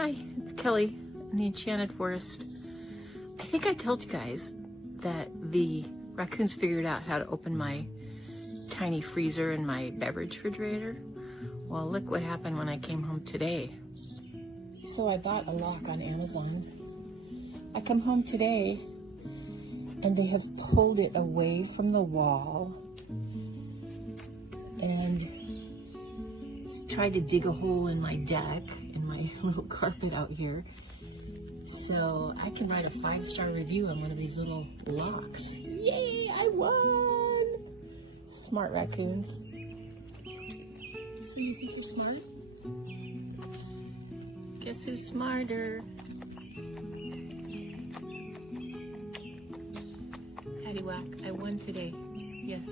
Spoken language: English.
Hi, it's Kelly in the Enchanted Forest. I think I told you guys that the raccoons figured out how to open my tiny freezer and my beverage refrigerator. Well, look what happened when I came home today. So I bought a lock on Amazon. I come home today and they have pulled it away from the wall and tried to dig a hole in my deck and my little carpet out here. So I can write a 5-star review on one of these little locks. Yay, I won! Smart raccoons. So you think you're smart? Guess who's smarter? Paddywhack, I won today. Yes.